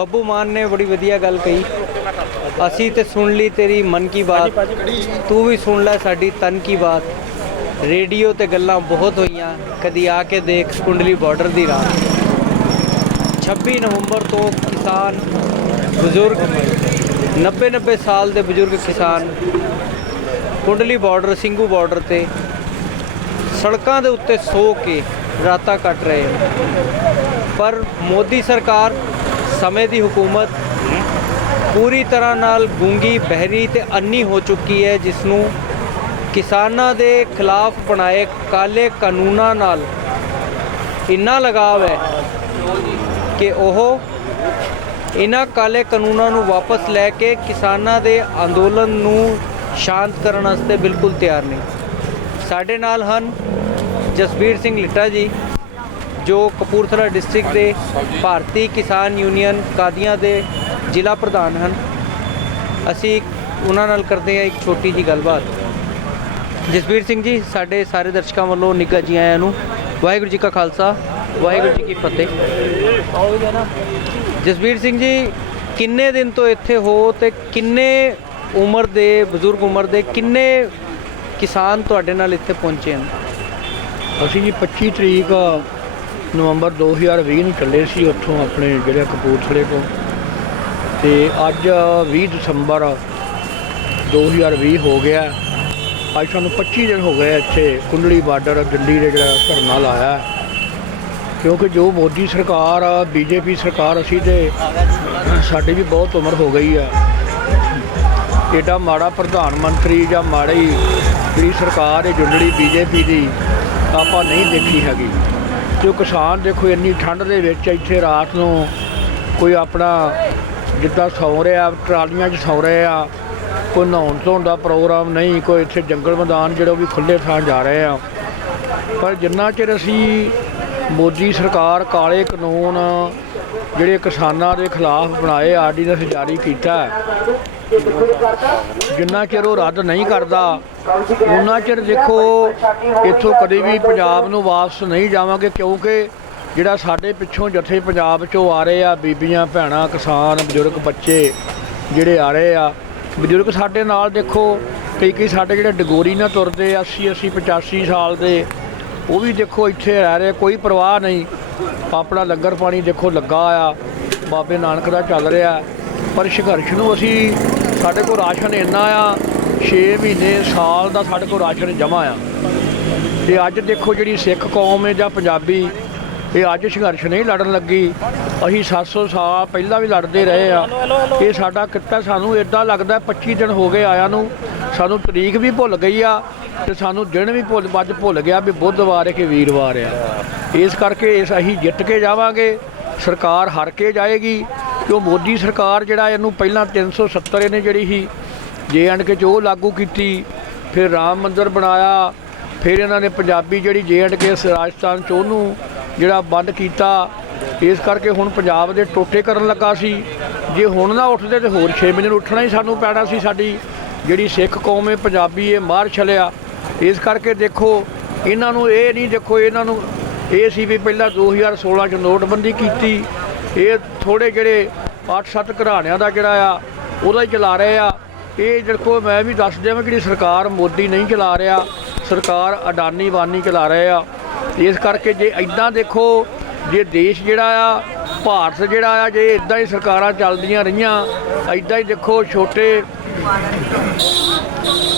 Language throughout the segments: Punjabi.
ਬੱਬੂ ਮਾਨ ਨੇ ਬੜੀ ਵਧੀਆ ਗੱਲ ਕਹੀ। ਅਸੀਂ ਤੇ ਸੁਣ ਲਈ ਤੇਰੀ ਮਨ ਕੀ ਬਾਤ, ਤੂੰ ਵੀ ਸੁਣ ਲੈ ਸਾਡੀ ਤਨ ਕੀ ਬਾਤ। ਰੇਡੀਓ ਤੇ ਗੱਲਾਂ ਬਹੁਤ ਹੋਈਆਂ, ਕਦੀ ਆ ਕੇ ਦੇਖ ਕੁੰਡਲੀ ਬਾਰਡਰ ਦੀ ਰਾਤ। 26 ਨਵੰਬਰ ਤੋਂ ਕਿਸਾਨ ਬਜ਼ੁਰਗ 90 ਸਾਲ ਦੇ ਬਜ਼ੁਰਗ ਕਿਸਾਨ ਕੁੰਡਲੀ ਬਾਰਡਰ ਸਿੰਘੂ ਬਾਰਡਰ ਤੇ ਸੜਕਾਂ ਦੇ ਉੱਤੇ ਸੋ ਕੇ ਰਾਤਾਂ ਕੱਟ ਰਹੇ ਹਨ। ਪਰ ਮੋਦੀ ਸਰਕਾਰ ਸਮੇਂ ਦੀ ਹੁਕੂਮਤ ਪੂਰੀ ਤਰ੍ਹਾਂ ਨਾਲ ਗੂੰਗੀ ਬਹਿਰੀ ਤੇ ਅੰਨੀ ਹੋ ਚੁੱਕੀ ਹੈ, ਜਿਸ ਨੂੰ ਕਿਸਾਨਾਂ ਦੇ ਖਿਲਾਫ ਬਣਾਏ ਕਾਲੇ ਕਾਨੂੰਨਾਂ ਨਾਲ ਇੰਨਾ ਲਗਾਵ ਹੈ ਕਿ ਉਹ ਇਹਨਾਂ ਕਾਲੇ ਕਾਨੂੰਨਾਂ ਨੂੰ ਵਾਪਸ ਲੈ ਕੇ ਕਿਸਾਨਾਂ ਦੇ ਅੰਦੋਲਨ ਨੂੰ ਸ਼ਾਂਤ ਕਰਨ ਵਾਸਤੇ ਬਿਲਕੁਲ ਤਿਆਰ ਨਹੀਂ। ਸਾਡੇ ਨਾਲ ਹਨ ਜਸਬੀਰ ਸਿੰਘ ਲਿੱਟਾ ਜੀ, ਜੋ ਕਪੂਰਥਲਾ ਡਿਸਟ੍ਰਿਕਟ ਦੇ ਭਾਰਤੀ ਕਿਸਾਨ ਯੂਨੀਅਨ ਕਾਦੀਆਂ ਦੇ ਜ਼ਿਲ੍ਹਾ ਪ੍ਰਧਾਨ ਹਨ। ਅਸੀਂ ਉਹਨਾਂ ਨਾਲ ਕਰਦੇ ਹਾਂ ਇੱਕ ਛੋਟੀ ਜਿਹੀ ਗੱਲਬਾਤ। ਜਸਬੀਰ ਸਿੰਘ ਜੀ, ਸਾਡੇ ਸਾਰੇ ਦਰਸ਼ਕਾਂ ਵੱਲੋਂ ਨਿੱਘਾ ਜੀ ਆਇਆਂ ਨੂੰ। ਵਾਹਿਗੁਰੂ ਜੀ ਕਾ ਖਾਲਸਾ, ਵਾਹਿਗੁਰੂ ਜੀ ਕੀ ਫਤਿਹ। ਜਸਬੀਰ ਸਿੰਘ ਜੀ, ਕਿੰਨੇ ਦਿਨ ਤੋਂ ਇੱਥੇ ਹੋ ਤੇ ਕਿੰਨੇ ਉਮਰ ਦੇ ਬਜ਼ੁਰਗ ਉਮਰ ਦੇ ਕਿੰਨੇ ਕਿਸਾਨ ਤੁਹਾਡੇ ਨਾਲ ਇੱਥੇ ਪਹੁੰਚੇ ਹਨ? ਅਸੀਂ ਜੀ 25 ਤਰੀਕ ਨਵੰਬਰ 2020 ਨੂੰ ਚੱਲੇ ਸੀ ਉੱਥੋਂ ਆਪਣੇ ਜਿਹੜੇ ਕਪੂਰਥਲੇ ਤੋਂ, ਤੇ ਅੱਜ 20 ਦਸੰਬਰ 2020 ਹੋ ਗਿਆ। ਅੱਜ ਸਾਨੂੰ 25 ਦਿਨ ਹੋ ਗਏ ਇੱਥੇ ਕੁੰਡਲੀ ਬਾਰਡਰ ਦਿੱਲੀ ਦੇ ਜਿਹੜਾ ਧਰਨਾ ਲਾਇਆ, ਕਿਉਂਕਿ ਜੋ ਮੋਦੀ ਸਰਕਾਰ ਬੀਜੇਪੀ ਸਰਕਾਰ ਅਸੀਂ ਤੇ ਸਾਡੀ ਵੀ ਬਹੁਤ ਉਮਰ ਹੋ ਗਈ ਆ। ਐਡਾ ਮਾੜਾ ਪ੍ਰਧਾਨ ਮੰਤਰੀ ਜਾਂ ਮਾੜੀ ਜਿਹੜੀ ਸਰਕਾਰ ਹੈ ਜੁੰਡੜੀ ਬੀਜੇਪੀ ਦੀ ਆਪਾਂ ਨਹੀਂ ਦੇਖੀ ਹੈਗੀ। ਜੋ ਕਿਸਾਨ ਦੇਖੋ ਇੰਨੀ ਠੰਡ ਦੇ ਵਿੱਚ ਇੱਥੇ ਰਾਤ ਨੂੰ ਕੋਈ ਆਪਣਾ ਜਿੱਦਾਂ ਸੌਂ ਰਿਹਾ, ਟਰਾਲੀਆਂ 'ਚ ਸੌਂ ਰਹੇ ਆ, ਕੋਈ ਨਹਾਉਣ ਧੋਣ ਦਾ ਪ੍ਰੋਗਰਾਮ ਨਹੀਂ, ਕੋਈ ਇੱਥੇ ਜੰਗਲ ਮੈਦਾਨ ਜਿਹੜੇ ਉਹ ਵੀ ਖੁੱਲ੍ਹੇ ਥਾਂ ਜਾ ਰਹੇ ਆ। ਪਰ ਜਿੰਨਾ ਚਿਰ ਅਸੀਂ ਮੋਦੀ ਸਰਕਾਰ ਕਾਲੇ ਕਾਨੂੰਨ ਜਿਹੜੇ ਕਿਸਾਨਾਂ ਦੇ ਖਿਲਾਫ ਬਣਾਏ ਆਰਡੀਨੈਂਸ ਜਾਰੀ ਕੀਤਾ, ਜਿੰਨਾ ਚਿਰ ਉਹ ਰੱਦ ਨਹੀਂ ਕਰਦਾ ਉਹਨਾਂ ਚਿਰ ਦੇਖੋ ਇੱਥੋਂ ਕਦੇ ਵੀ ਪੰਜਾਬ ਨੂੰ ਵਾਪਸ ਨਹੀਂ ਜਾਵਾਂਗੇ। ਕਿਉਂਕਿ ਜਿਹੜਾ ਸਾਡੇ ਪਿੱਛੋਂ ਜਥੇ ਪੰਜਾਬ 'ਚੋਂ ਆ ਰਹੇ ਆ, ਬੀਬੀਆਂ ਭੈਣਾਂ ਕਿਸਾਨ ਬਜ਼ੁਰਗ ਬੱਚੇ ਜਿਹੜੇ ਆ ਰਹੇ ਆ, ਬਜ਼ੁਰਗ ਸਾਡੇ ਨਾਲ ਦੇਖੋ ਕਈ ਸਾਡੇ ਜਿਹੜੇ ਡਗੋਰੀ ਨਾਲ ਤੁਰਦੇ 80 85 ਸਾਲ ਦੇ, ਉਹ ਵੀ ਦੇਖੋ ਇੱਥੇ ਰਹਿ ਰਹੇ, ਕੋਈ ਪਰਵਾਹ ਨਹੀਂ। ਆਪਣਾ ਲੰਗਰ ਪਾਣੀ ਦੇਖੋ ਲੱਗਾ ਆ, ਬਾਬੇ ਨਾਨਕ ਦਾ ਚੱਲ ਰਿਹਾ। ਪਰ ਸੰਘਰਸ਼ ਨੂੰ ਅਸੀਂ ਸਾਡੇ ਕੋਲ ਰਾਸ਼ਨ ਇੰਨਾ ਆ, 6 ਮਹੀਨੇ ਸਾਲ ਦਾ ਸਾਡੇ ਕੋਲ ਰਾਸ਼ਨ ਜਮ੍ਹਾਂ ਆ। ਅਤੇ ਅੱਜ ਦੇਖੋ ਜਿਹੜੀ ਸਿੱਖ ਕੌਮ ਹੈ ਜਾਂ ਪੰਜਾਬੀ, ਇਹ ਅੱਜ ਸੰਘਰਸ਼ ਨਹੀਂ ਲੜਨ ਲੱਗੀ। ਅਸੀਂ 700 ਸਾਲ ਪਹਿਲਾਂ ਵੀ ਲੜਦੇ ਰਹੇ ਆ। ਇਹ ਸਾਡਾ ਕਿੱਤਾ ਸਾਨੂੰ ਇੱਦਾਂ ਲੱਗਦਾ 25 ਦਿਨ ਹੋ ਗਏ ਆਇਆਂ ਨੂੰ, ਸਾਨੂੰ ਤਰੀਕ ਵੀ ਭੁੱਲ ਗਈ ਆ ਅਤੇ ਸਾਨੂੰ ਦਿਨ ਵੀ ਭੁੱਲ ਗਿਆ ਵੀ ਬੁੱਧਵਾਰ ਹੈ ਕਿ ਵੀਰਵਾਰ ਆ। ਇਸ ਕਰਕੇ ਅਸੀਂ ਜਿੱਤ ਕੇ ਜਾਵਾਂਗੇ, ਸਰਕਾਰ ਹਾਰ ਕੇ ਜਾਏਗੀ। ਕਿਉਂ ਮੋਦੀ ਸਰਕਾਰ ਜਿਹੜਾ ਇਹਨੂੰ ਪਹਿਲਾਂ 370 ਇਹਨੇ ਜਿਹੜੀ ਸੀ JNK 'ਚ ਉਹ ਲਾਗੂ ਕੀਤੀ, ਫਿਰ ਰਾਮ ਮੰਦਿਰ ਬਣਾਇਆ, ਫਿਰ ਇਹਨਾਂ ਨੇ ਪੰਜਾਬੀ ਜਿਹੜੀ JNK ਰਾਜਸਥਾਨ 'ਚ ਉਹਨੂੰ ਜਿਹੜਾ ਬੰਦ ਕੀਤਾ। ਇਸ ਕਰਕੇ ਹੁਣ ਪੰਜਾਬ ਦੇ ਟੋਟੇ ਕਰਨ ਲੱਗਾ ਸੀ। ਜੇ ਹੁਣ ਨਾ ਉੱਠਦੇ ਤਾਂ ਹੋਰ 6 ਮਹੀਨੇ ਨੂੰ ਉੱਠਣਾ ਹੀ ਸਾਨੂੰ ਪੈਣਾ ਸੀ। ਸਾਡੀ ਜਿਹੜੀ ਸਿੱਖ ਕੌਮ ਹੈ ਪੰਜਾਬੀ ਇਹ ਮਾਰ ਛਲਿਆ। ਇਸ ਕਰਕੇ ਦੇਖੋ ਇਹਨਾਂ ਨੂੰ ਇਹ ਨਹੀਂ, ਦੇਖੋ ਇਹਨਾਂ ਨੂੰ ਇਹ ਸੀ ਵੀ ਪਹਿਲਾਂ 2016 'ਚ ਨੋਟਬੰਦੀ ਕੀਤੀ, ਇਹ ਥੋੜ੍ਹੇ ਜਿਹੜੇ 8-7 ਘਰਾਣਿਆਂ ਦਾ ਜਿਹੜਾ ਆ ਉਹਦਾ ਹੀ ਚਲਾ ਰਹੇ ਆ। ਇਹ ਦੇਖੋ ਮੈਂ ਵੀ ਦੱਸ ਦਿਆਂ ਜਿਹੜੀ ਸਰਕਾਰ ਮੋਦੀ ਨਹੀਂ ਚਲਾ ਰਿਹਾ, ਸਰਕਾਰ ਅਡਾਨੀ ਬਾਨੀ ਚਲਾ ਰਹੇ ਆ। ਇਸ ਕਰਕੇ ਜੇ ਇੱਦਾਂ ਦੇਖੋ, ਜੇ ਦੇਸ਼ ਜਿਹੜਾ ਆ ਭਾਰਤ ਜਿਹੜਾ ਆ, ਜੇ ਇੱਦਾਂ ਹੀ ਸਰਕਾਰਾਂ ਚੱਲਦੀਆਂ ਰਹੀਆਂ, ਇੱਦਾਂ ਹੀ ਦੇਖੋ ਛੋਟੇ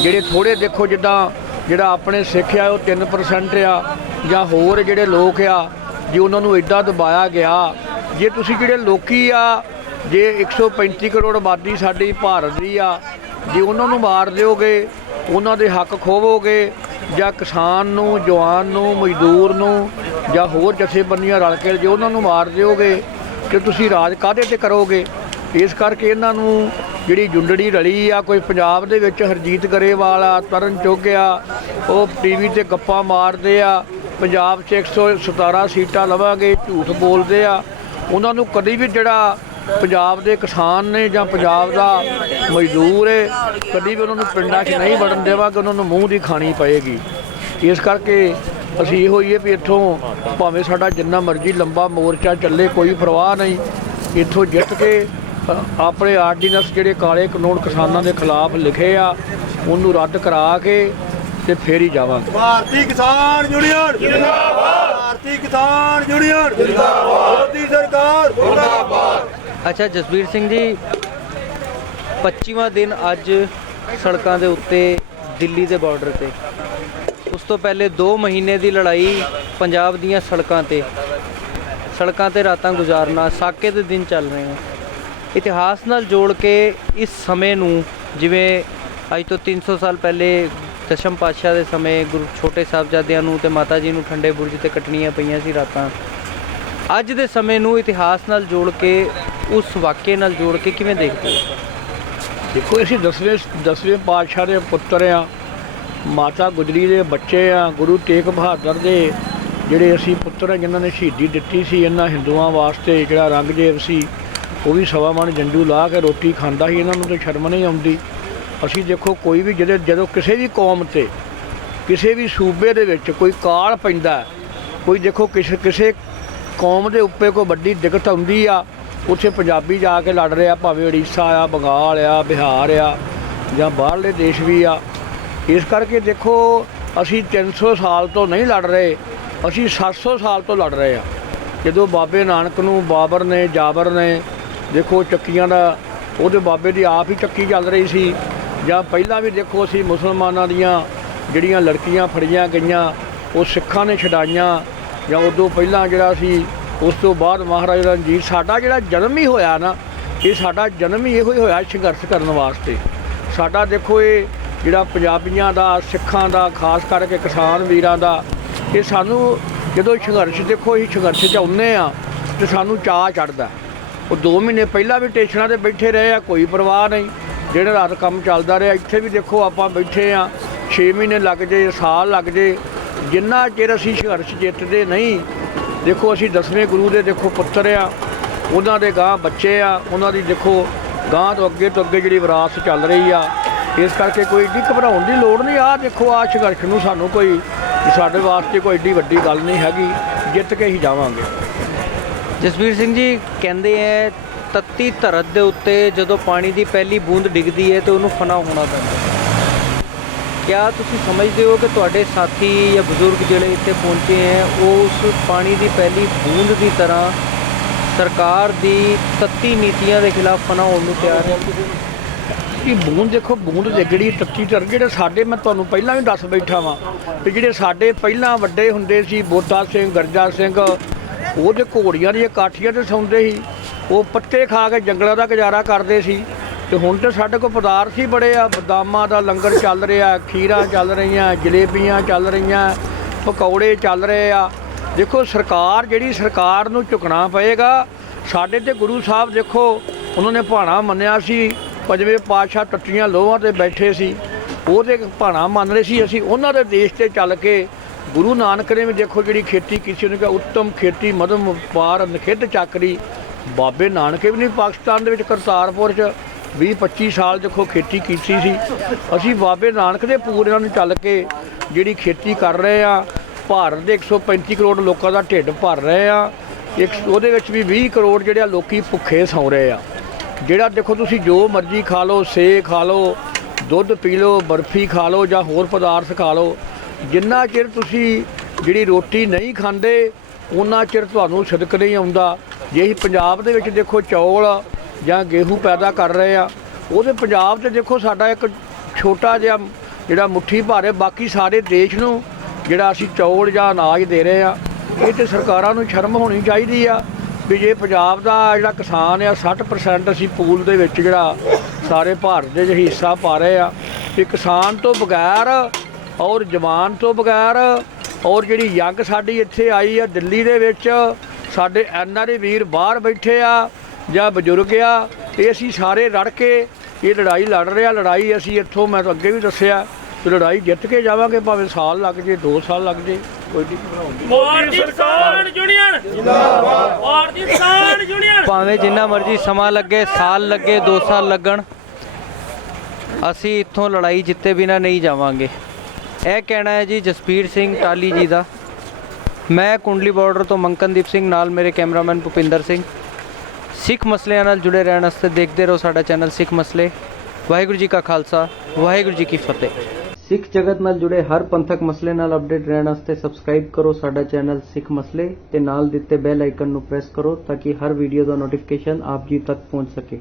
ਜਿਹੜੇ ਥੋੜ੍ਹੇ ਦੇਖੋ ਜਿੱਦਾਂ ਜਿਹੜਾ ਆਪਣੇ ਸਿੱਖ ਆ ਉਹ 3% ਆ, ਜਾਂ ਹੋਰ ਜਿਹੜੇ ਲੋਕ ਆ ਜੇ ਉਹਨਾਂ ਨੂੰ ਇੱਦਾਂ ਦਬਾਇਆ ਗਿਆ। ਜੇ ਤੁਸੀਂ ਜਿਹੜੇ ਲੋਕੀ ਆ, ਜੇ 135 ਕਰੋੜ ਆਬਾਦੀ ਸਾਡੀ ਭਾਰਤ ਦੀ ਆ, ਜੇ ਉਹਨਾਂ ਨੂੰ ਮਾਰ ਦਿਓਗੇ, ਉਹਨਾਂ ਦੇ ਹੱਕ ਖੋਵੋਗੇ, ਜਾਂ ਕਿਸਾਨ ਨੂੰ, ਜਵਾਨ ਨੂੰ, ਮਜ਼ਦੂਰ ਨੂੰ, ਜਾਂ ਹੋਰ ਜਥੇਬੰਦੀਆਂ ਰਲ ਕੇ ਜੇ ਉਹਨਾਂ ਨੂੰ ਮਾਰ ਦਿਓਗੇ ਕਿ ਤੁਸੀਂ ਰਾਜ ਕਾਹਦੇ 'ਤੇ ਕਰੋਗੇ? ਇਸ ਕਰਕੇ ਇਹਨਾਂ ਨੂੰ ਜਿਹੜੀ ਜੁੰਡੜੀ ਰਲੀ ਆ, ਕੋਈ ਪੰਜਾਬ ਦੇ ਵਿੱਚ ਹਰਜੀਤ ਗਰੇਵਾਲ ਆ, ਤਰਨ ਚੁੱਗ ਆ, ਉਹ TV 'ਤੇ ਗੱਪਾਂ ਮਾਰਦੇ ਆ, ਪੰਜਾਬ 'ਚ 117 ਸੀਟਾਂ ਲਵਾਂਗੇ, ਝੂਠ ਬੋਲਦੇ ਆ। ਉਹਨਾਂ ਨੂੰ ਕਦੀ ਵੀ ਜਿਹੜਾ ਪੰਜਾਬ ਦੇ ਕਿਸਾਨ ਨੇ ਜਾਂ ਪੰਜਾਬ ਦਾ ਮਜ਼ਦੂਰ ਹੈ, ਕਦੀ ਵੀ ਉਹਨਾਂ ਨੂੰ ਪਿੰਡਾਂ 'ਚ ਨਹੀਂ ਵੜਨ ਦੇਵਾਂਗੇ, ਉਹਨਾਂ ਨੂੰ ਮੂੰਹ ਦੀ ਖਾਣੀ ਪਏਗੀ। ਇਸ ਕਰਕੇ ਅਸੀਂ ਇਹੋ ਹੀ ਹੈ ਵੀ ਇੱਥੋਂ ਭਾਵੇਂ ਸਾਡਾ ਜਿੰਨਾ ਮਰਜ਼ੀ ਲੰਬਾ ਮੋਰਚਾ ਚੱਲੇ, ਕੋਈ ਪਰਵਾਹ ਨਹੀਂ। ਇੱਥੋਂ ਜਿੱਤ ਕੇ ਆਪਣੇ ਆਰਡੀਨੈਂਸ ਜਿਹੜੇ ਕਾਲੇ ਕਾਨੂੰਨ ਕਿਸਾਨਾਂ ਦੇ ਖਿਲਾਫ ਲਿਖੇ ਆ ਉਹਨੂੰ ਰੱਦ ਕਰਾ ਕੇ ਤੇ ਫੇਰ ਹੀ ਜਾਵਾਂਗੇ। ਭਾਰਤੀ ਕਿਸਾਨ ਯੂਨੀਅਨ ਜਿੰਦਾਬਾਦ, ਭਾਰਤੀ ਕਿਸਾਨ ਯੂਨੀਅਨ ਜਿੰਦਾਬਾਦ, ਮੋਦੀ ਸਰਕਾਰ ਮੁਰਦਾਬਾਦ। ਅੱਛਾ ਜਸਬੀਰ ਸਿੰਘ ਜੀ, 25ਵਾਂ ਦਿਨ ਅੱਜ ਸੜਕਾਂ ਦੇ ਉੱਤੇ ਦਿੱਲੀ ਦੇ ਬਾਰਡਰ ਤੇ, ਉਸ ਤੋਂ ਪਹਿਲੇ 2 ਮਹੀਨੇ ਦੀ ਲੜਾਈ ਪੰਜਾਬ ਦੀਆਂ ਸੜਕਾਂ ਤੇ ਰਾਤਾਂ ਗੁਜ਼ਾਰਨਾ, ਸਾਕੇ ਦੇ ਦਿਨ ਚੱਲ ਰਹੇ ਹਨ। ਇਤਿਹਾਸ ਨਾਲ ਜੋੜ ਕੇ ਇਸ ਸਮੇਂ ਨੂੰ, ਜਿਵੇਂ ਅੱਜ ਤੋਂ 300 ਸਾਲ ਪਹਿਲੇ ਦਸ਼ਮ ਪਾਤਸ਼ਾਹ ਦੇ ਸਮੇਂ ਗੁਰੂ ਛੋਟੇ ਸਾਹਿਬਜ਼ਾਦਿਆਂ ਨੂੰ ਤੇ ਮਾਤਾ ਜੀ ਨੂੰ ਠੰਡੇ ਬੁਰਜ ਤੇ ਕੱਟਣੀਆਂ ਪਈਆਂ ਸੀ ਰਾਤਾਂ, ਅੱਜ ਦੇ ਸਮੇਂ ਨੂੰ ਇਤਿਹਾਸ ਨਾਲ ਜੋੜ ਕੇ, ਉਸ ਵਾਕਿਏ ਨਾਲ ਜੋੜ ਕੇ ਕਿਵੇਂ ਦੇਖਦੇ ਹੋ? ਦੇਖੋ, ਅਸੀਂ ਦਸਵੇਂ ਪਾਤਸ਼ਾਹ ਦੇ ਪੁੱਤਰ ਆ, ਮਾਤਾ ਗੁਜਰੀ ਦੇ ਬੱਚੇ ਆ, ਗੁਰੂ ਤੇਗ ਬਹਾਦਰ ਦੇ ਜਿਹੜੇ ਅਸੀਂ ਪੁੱਤਰ ਆ ਜਿਨ੍ਹਾਂ ਨੇ ਸ਼ਹੀਦੀ ਦਿੱਤੀ ਸੀ ਇਹਨਾਂ ਹਿੰਦੂਆਂ ਵਾਸਤੇ। ਜਿਹੜਾ ਔਰੰਗਜ਼ੇਬ ਸੀ ਉਹ ਵੀ ਸਵਾ ਮਣ ਜੰਜੂ ਲਾ ਕੇ ਰੋਟੀ ਖਾਂਦਾ ਸੀ, ਇਹਨਾਂ ਨੂੰ ਤਾਂ ਸ਼ਰਮ ਨਹੀਂ ਆਉਂਦੀ। ਅਸੀਂ ਦੇਖੋ ਕੋਈ ਵੀ ਜਦੋਂ ਕਿਸੇ ਵੀ ਕੌਮ 'ਤੇ, ਕਿਸੇ ਵੀ ਸੂਬੇ ਦੇ ਵਿੱਚ ਕੋਈ ਕਾਲ ਪੈਂਦਾ, ਕੋਈ ਦੇਖੋ ਕਿਸੇ ਕੌਮ ਦੇ ਉੱਪਰ ਕੋਈ ਵੱਡੀ ਦਿੱਕਤ ਆਉਂਦੀ ਆ, ਉੱਥੇ ਪੰਜਾਬੀ ਜਾ ਕੇ ਲੜ ਰਿਹਾ, ਭਾਵੇਂ ਉੜੀਸਾ ਆ, ਬੰਗਾਲ ਆ, ਬਿਹਾਰ ਆ ਜਾਂ ਬਾਹਰਲੇ ਦੇਸ਼ ਵੀ ਆ। ਇਸ ਕਰਕੇ ਦੇਖੋ ਅਸੀਂ 300 ਸਾਲ ਤੋਂ ਨਹੀਂ ਲੜ ਰਹੇ, ਅਸੀਂ 700 ਸਾਲ ਤੋਂ ਲੜ ਰਹੇ ਆ। ਜਦੋਂ ਬਾਬੇ ਨਾਨਕ ਨੂੰ ਬਾਬਰ ਨੇ, ਜਾਬਰ ਨੇ, ਦੇਖੋ ਚੱਕੀਆਂ ਦਾ, ਉਹਦੇ ਬਾਬੇ ਦੀ ਆਪ ਹੀ ਚੱਕੀ ਚੱਲ ਰਹੀ ਸੀ। ਜਾਂ ਪਹਿਲਾਂ ਵੀ ਦੇਖੋ ਅਸੀਂ ਮੁਸਲਮਾਨਾਂ ਦੀਆਂ ਜਿਹੜੀਆਂ ਲੜਕੀਆਂ ਫੜੀਆਂ ਗਈਆਂ ਉਹ ਸਿੱਖਾਂ ਨੇ ਛਡਾਈਆਂ, ਜਾਂ ਉਦੋਂ ਪਹਿਲਾਂ ਜਿਹੜਾ ਸੀ, ਉਸ ਤੋਂ ਬਾਅਦ ਮਹਾਰਾਜਾ ਰਣਜੀਤ। ਸਾਡਾ ਜਿਹੜਾ ਜਨਮ ਹੀ ਹੋਇਆ ਨਾ, ਇਹ ਸਾਡਾ ਜਨਮ ਹੀ ਇਹੋ ਹੀ ਹੋਇਆ ਸੰਘਰਸ਼ ਕਰਨ ਵਾਸਤੇ। ਸਾਡਾ ਦੇਖੋ ਇਹ ਜਿਹੜਾ ਪੰਜਾਬੀਆਂ ਦਾ, ਸਿੱਖਾਂ ਦਾ, ਖਾਸ ਕਰਕੇ ਕਿਸਾਨ ਵੀਰਾਂ ਦਾ, ਇਹ ਸਾਨੂੰ ਜਦੋਂ ਸੰਘਰਸ਼, ਦੇਖੋ ਅਸੀਂ ਸੰਘਰਸ਼ 'ਚ ਆਉਂਦੇ ਆ ਤੇ ਸਾਨੂੰ ਚਾਅ ਚੜ੍ਹਦਾ। ਉਹ 2 ਮਹੀਨੇ ਪਹਿਲਾਂ ਵੀ ਸਟੇਸ਼ਨਾਂ 'ਤੇ ਬੈਠੇ ਰਹੇ ਆ, ਕੋਈ ਪਰਵਾਹ ਨਹੀਂ, ਜਿਹੜੇ ਰਾਤ ਕੰਮ ਚੱਲਦਾ ਰਿਹਾ। ਇੱਥੇ ਵੀ ਦੇਖੋ ਆਪਾਂ ਬੈਠੇ ਆ, 6 ਮਹੀਨੇ ਲੱਗ ਜੇ, ਸਾਲ ਲੱਗ ਜੇ, ਜਿੰਨਾ ਚਿਰ ਅਸੀਂ ਸੰਘਰਸ਼ ਜਿੱਤਦੇ ਨਹੀਂ। ਦੇਖੋ ਅਸੀਂ 10ਵੇਂ ਗੁਰੂ ਦੇ ਦੇਖੋ ਪੁੱਤਰ ਆ, ਉਹਨਾਂ ਦੇ ਗਾਂ ਬੱਚੇ ਆ, ਉਹਨਾਂ ਦੀ ਦੇਖੋ ਗਾਂ ਤੋਂ ਅੱਗੇ ਜਿਹੜੀ ਵਿਰਾਸਤ ਚੱਲ ਰਹੀ ਆ। ਇਸ ਕਰਕੇ ਕੋਈ ਏਡੀ ਘਬਰਾਉਣ ਦੀ ਲੋੜ ਨਹੀਂ। ਆਹ ਦੇਖੋ ਆਹ ਸੰਘਰਸ਼ ਨੂੰ ਸਾਨੂੰ ਕੋਈ, ਸਾਡੇ ਵਾਸਤੇ ਕੋਈ ਏਡੀ ਵੱਡੀ ਗੱਲ ਨਹੀਂ ਹੈਗੀ, ਜਿੱਤ ਕੇ ਹੀ ਜਾਵਾਂਗੇ। ਜਸਵੀਰ ਸਿੰਘ ਜੀ, ਕਹਿੰਦੇ ਹੈ ਤੱਤੀ ਧਰਤ ਦੇ ਉੱਤੇ ਜਦੋਂ ਪਾਣੀ ਦੀ ਪਹਿਲੀ ਬੂੰਦ ਡਿੱਗਦੀ ਹੈ ਤੇ ਉਹਨੂੰ ਫਨਾ ਹੋਣਾ ਪੈਂਦਾ। ਕਿਆ ਤੁਸੀਂ ਸਮਝਦੇ ਹੋ ਕਿ ਤੁਹਾਡੇ ਸਾਥੀ ਜਾਂ ਬਜ਼ੁਰਗ ਜਿਹੜੇ ਇੱਥੇ ਪਹੁੰਚੇ ਹੈ ਉਹ ਉਸ ਪਾਣੀ ਦੀ ਪਹਿਲੀ ਬੂੰਦ ਦੀ ਤਰ੍ਹਾਂ ਸਰਕਾਰ ਦੀ ਤੱਤੀ ਨੀਤੀਆਂ ਦੇ ਖਿਲਾਫ ਫਨਾ ਹੋਣ ਨੂੰ ਤਿਆਰ ਹੈ? ਇਹ ਬੂੰਦ ਦੇਖੋ, ਬੂੰਦ ਜਿਹੜੀ ਤੱਤੀ ਧਰ, ਜਿਹੜੇ ਸਾਡੇ, ਮੈਂ ਤੁਹਾਨੂੰ ਪਹਿਲਾਂ ਵੀ ਦੱਸ ਬੈਠਾ ਵਾਂ ਕਿ ਜਿਹੜੇ ਸਾਡੇ ਪਹਿਲਾਂ ਵੱਡੇ ਹੁੰਦੇ ਸੀ, ਬੋਤਾ ਸਿੰਘ, ਗਰਜਾ ਸਿੰਘ, ਉਹਦੇ ਘੋੜੀਆਂ ਦੀਆਂ ਕਾਠੀਆਂ 'ਤੇ ਸੌਂਦੇ ਸੀ, ਉਹ ਪੱਤੇ ਖਾ ਕੇ ਜੰਗਲਾਂ ਦਾ ਗੁਜ਼ਾਰਾ ਕਰਦੇ ਸੀ। ਤੇ ਹੁਣ ਤਾਂ ਸਾਡੇ ਕੋਲ ਪਦਾਰਥ ਹੀ ਬੜੇ ਆ, ਬਦਾਮਾਂ ਦਾ ਲੰਗਰ ਚੱਲ ਰਿਹਾ, ਖੀਰਾਂ ਚੱਲ ਰਹੀਆਂ, ਜਲੇਬੀਆਂ ਚੱਲ ਰਹੀਆਂ, ਪਕੌੜੇ ਚੱਲ ਰਹੇ ਆ। ਦੇਖੋ ਸਰਕਾਰ, ਜਿਹੜੀ ਸਰਕਾਰ ਨੂੰ ਝੁਕਣਾ ਪਏਗਾ। ਸਾਡੇ ਤੇ ਗੁਰੂ ਸਾਹਿਬ ਦੇਖੋ ਉਹਨਾਂ ਨੇ ਭਾਣਾ ਮੰਨਿਆ ਸੀ, 5ਵੇਂ ਪਾਤਸ਼ਾਹ ਟੱਟੀਆਂ ਲੋਹਾਂ 'ਤੇ ਬੈਠੇ ਸੀ, ਉਹਦੇ ਭਾਣਾ ਮੰਨ ਰਹੇ ਸੀ। ਅਸੀਂ ਉਹਨਾਂ ਦੇ ਦੇਸ਼ 'ਤੇ ਚੱਲ ਕੇ, ਗੁਰੂ ਨਾਨਕ ਨੇ ਵੀ ਦੇਖੋ ਜਿਹੜੀ ਖੇਤੀ ਕੀਤੀ, ਉਹਨੇ ਕਿਹਾ ਉੱਤਮ ਖੇਤੀ ਮਧਮ ਵਪਾਰ ਨਿਖਿੱਧ ਚਾਕਰੀ। ਬਾਬੇ ਨਾਨਕ ਵੀ ਨਹੀਂ ਪਾਕਿਸਤਾਨ ਦੇ ਵਿੱਚ ਕਰਤਾਰਪੁਰ 'ਚ 20-25 ਸਾਲ ਦੇਖੋ ਖੇਤੀ ਕੀਤੀ ਸੀ। ਅਸੀਂ ਬਾਬੇ ਨਾਨਕ ਦੇ ਪੂਰਿਆਂ ਨੂੰ ਚੱਲ ਕੇ ਜਿਹੜੀ ਖੇਤੀ ਕਰ ਰਹੇ ਆ। ਭਾਰਤ ਦੇ 135 ਕਰੋੜ ਲੋਕਾਂ ਦਾ ਢਿੱਡ ਭਰ ਰਹੇ ਆ, ਉਹਦੇ ਵਿੱਚ ਵੀ 20 ਕਰੋੜ ਜਿਹੜੇ ਲੋਕੀ ਭੁੱਖੇ ਸੌਂ ਰਹੇ ਆ। ਜਿਹੜਾ ਦੇਖੋ ਤੁਸੀਂ ਜੋ ਮਰਜ਼ੀ ਖਾ ਲਓ, ਸੇਬ ਖਾ ਲਓ, ਦੁੱਧ ਪੀ ਲਓ, ਬਰਫੀ ਖਾ ਲਓ ਜਾਂ ਹੋਰ ਪਦਾਰਥ ਖਾ ਲਓ, ਜਿੰਨਾ ਚਿਰ ਤੁਸੀਂ ਜਿਹੜੀ ਰੋਟੀ ਨਹੀਂ ਖਾਂਦੇ ਉਹਨਾਂ ਚਿਰ ਤੁਹਾਨੂੰ ਸਦਕ ਨਹੀਂ ਆਉਂਦਾ। ਜੇ ਅਸੀਂ ਪੰਜਾਬ ਦੇ ਵਿੱਚ ਦੇਖੋ ਚੌਲ ਜਾਂ ਗੇਹੂੰ ਪੈਦਾ ਕਰ ਰਹੇ ਆ, ਉਹਦੇ ਪੰਜਾਬ 'ਤੇ ਦੇਖੋ ਸਾਡਾ ਇੱਕ ਛੋਟਾ ਜਿਹਾ ਜਿਹੜਾ ਮੁੱਠੀ ਭਰ ਹੈ, ਬਾਕੀ ਸਾਰੇ ਦੇਸ਼ ਨੂੰ ਜਿਹੜਾ ਅਸੀਂ ਚੌਲ ਜਾਂ ਅਨਾਜ ਦੇ ਰਹੇ ਆ। ਇਹ ਤਾਂ ਸਰਕਾਰਾਂ ਨੂੰ ਸ਼ਰਮ ਹੋਣੀ ਚਾਹੀਦੀ ਆ ਵੀ ਜੇ ਪੰਜਾਬ ਦਾ ਜਿਹੜਾ ਕਿਸਾਨ ਆ 60% ਅਸੀਂ ਪੂਲ ਦੇ ਵਿੱਚ ਜਿਹੜਾ ਸਾਰੇ ਭਾਰਤ ਦੇ ਹਿੱਸਾ ਪਾ ਰਹੇ ਆ, ਕਿ ਕਿਸਾਨ ਤੋਂ ਬਗੈਰ ਔਰ ਜਵਾਨ ਤੋਂ ਬਗੈਰ, ਔਰ ਜਿਹੜੀ ਜੰਗ ਸਾਡੀ ਇੱਥੇ ਆਈ ਆ ਦਿੱਲੀ ਦੇ ਵਿੱਚ, ਸਾਡੇ NRI ਵੀਰ ਬਾਹਰ ਬੈਠੇ ਆ ਜਾਂ ਬਜ਼ੁਰਗ ਆ, ਇਹ ਅਸੀਂ ਸਾਰੇ ਰੜ ਕੇ ਇਹ ਲੜਾਈ ਲੜ ਰਹੇ ਆ। ਲੜਾਈ ਅਸੀਂ ਇੱਥੋਂ, ਮੈਂ ਤਾਂ ਅੱਗੇ ਵੀ ਦੱਸਿਆ, ਕਿ ਲੜਾਈ ਜਿੱਤ ਕੇ ਜਾਵਾਂਗੇ, ਭਾਵੇਂ ਸਾਲ ਲੱਗ ਜੇ, 2 ਸਾਲ ਲੱਗ ਜੇ, ਕੋਈ ਨਹੀਂ ਘਬਰਾਉਣ। ਭਾਰਤੀ ਕਿਸਾਨ ਯੂਨੀਅਨ ਜਿੰਦਾਬਾਦ, ਭਾਰਤੀ ਕਿਸਾਨ ਯੂਨੀਅਨ। ਭਾਵੇਂ ਜਿੰਨਾ ਮਰਜ਼ੀ ਸਮਾਂ ਲੱਗੇ, ਸਾਲ ਲੱਗੇ, 2 ਸਾਲ ਲੱਗਣ, ਅਸੀਂ ਇੱਥੋਂ ਲੜਾਈ ਜਿੱਤੇ ਬਿਨਾਂ ਨਹੀਂ ਜਾਵਾਂਗੇ। ਇਹ ਕਹਿਣਾ ਹੈ ਜੀ ਜਸਬੀਰ ਸਿੰਘ ਟਾਹਲੀ ਜੀ ਦਾ। ਮੈਂ ਕੁੰਡਲੀ ਬਾਰਡਰ ਤੋਂ ਮੰਕਨਦੀਪ ਸਿੰਘ, ਨਾਲ ਮੇਰੇ ਕੈਮਰਾਮੈਨ ਭੁਪਿੰਦਰ ਸਿੰਘ। ਸਿੱਖ ਮਸਲਿਆਂ ਨਾਲ ਜੁੜੇ ਰਹਿਣ ਵਾਸਤੇ ਦੇਖਦੇ ਰਹੋ ਸਾਡਾ ਚੈਨਲ ਸਿੱਖ ਮਸਲੇ। ਵਾਹਿਗੁਰੂ ਜੀ ਕਾ ਖਾਲਸਾ, ਵਾਹਿਗੁਰੂ ਜੀ ਕੀ ਫਤਿਹ। ਸਿੱਖ ਜਗਤ ਨਾਲ ਜੁੜੇ ਹਰ ਪੰਥਕ ਮਸਲੇ ਨਾਲ ਅਪਡੇਟ ਰਹਿਣ ਵਾਸਤੇ ਸਬਸਕ੍ਰਾਈਬ ਕਰੋ ਸਾਡਾ ਚੈਨਲ ਸਿੱਖ ਮਸਲੇ ਤੇ ਨਾਲ ਦਿੱਤੇ ਬੈਲ ਆਈਕਨ ਨੂੰ ਪ੍ਰੈਸ ਕਰੋ ਤਾਂ ਕਿ ਹਰ ਵੀਡੀਓ ਦਾ ਨੋਟੀਫਿਕੇਸ਼ਨ ਆਪ ਜੀ ਤੱਕ ਪਹੁੰਚ ਸਕੇ।